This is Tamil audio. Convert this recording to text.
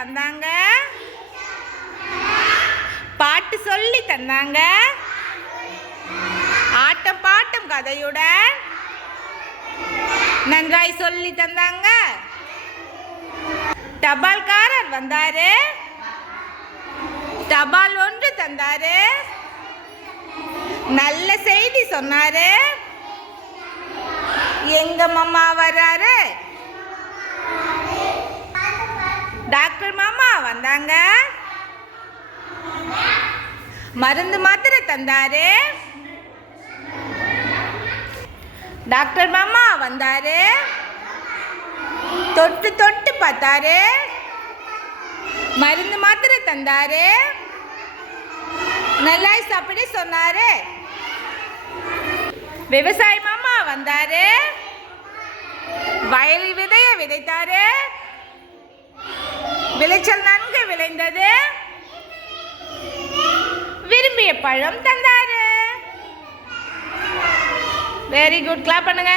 வந்தாங்க, பாட்டு சொல்லி தந்தாங்க, ஆட்டம் பாட்டும் கதையுடன் நன்றாய் சொல்லி தந்தாங்க. தபால்காரர் வந்தாரு, தபால் ஒன்று தந்தாரு, நல்ல செய்தி சொன்னாரு. எங்க மாமா வர்றாரு, டாக்டர் மாமா வந்தாங்க, மருந்து மாத்திரை தந்தாரு. டாக்டர் மாமா வந்தாரு, தொட்டு தொட்டு பார்த்தாரு, மருந்து மாத்திரை தந்தாரு, நல்லாய் சாப்பிட சொன்னாரு. விவசாயி மாமா வந்தாரு, வயலில் விதைய விதைத்தாரு, விளைச்சல் நன்கு விளைந்தது, விரும்பிய பழம் தந்தாரு. வெரி குட், கிளாப் பண்ணுங்க.